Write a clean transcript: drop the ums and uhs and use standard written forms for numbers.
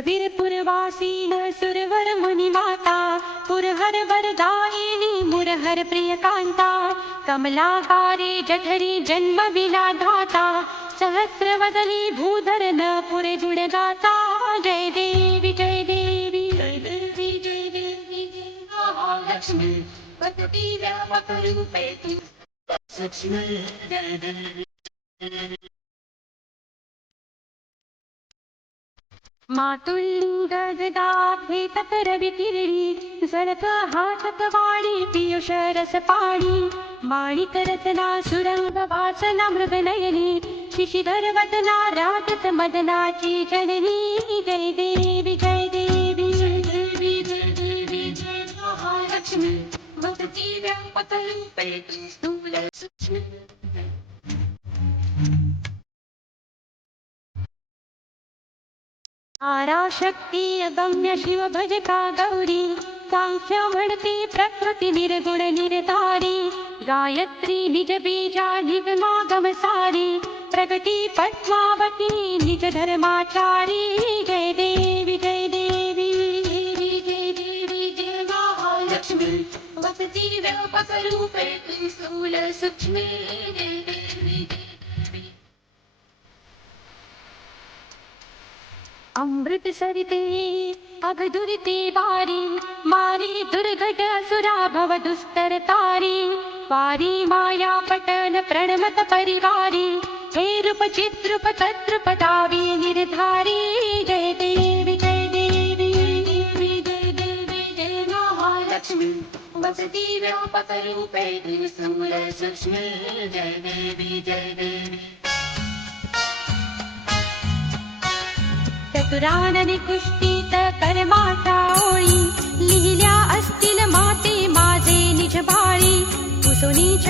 वीर पुरवासीन सुरवर मुनि माता पुरहर वरदायिनी मुरहर प्रिय कांता कमलाकारे जठरी जन्म विलाधाता सहस्रवदनी भूधर न पुरे जुड़ गाता जय देवी जय देवी जय देवी जय देवी जय महालक्ष्मी वसती व्यापक रूपे तू लक्ष्मी जय देवी मातुल्ली गजदाभे तकरवि किरणी सरक हाथक वाणी पीयूष रस पाणी माणिक रत्ना सुरंग वासना मृग नयनी शिशिधर वदना राजत मदनाची जननी जय देवी जय देवी जय देवी जय देवी जय महालक्ष्मी वसती व्यापक रूपे तू स्थूल सूक्ष्म आराशक्ति अगम्य शिव भजका गौरी सांख्य म्हणती प्रकृति निर्गुण निर्धारी गायत्री निज बीजा निगमागम सारी प्रगति पद्मावती निज धर्माचारी जय देवी जय देवी देवी जय देवी जय महालक्ष्मी वसती व्यापक रूपे तू स्थूल सूक्ष्म जय देवी अमृत सरिते अघदुरिते वारी मारी दुर्घट असुरा भव दुस्तर तारी वारी माया पटन प्रणमत परिवारी हे रूप चिद्रूप तद्रूप दावी निर्धारी जय देवी जय देवी देवी जय देवी जय महालक्ष्मी वसती व्यापक रूपे स्थूल सूक्ष्म जय देवी जय देवी चतुरानने कुष्टीत कर्माचा ओळी लिहिल्या असतील माते माझे निज बाळी कुसुनीच्या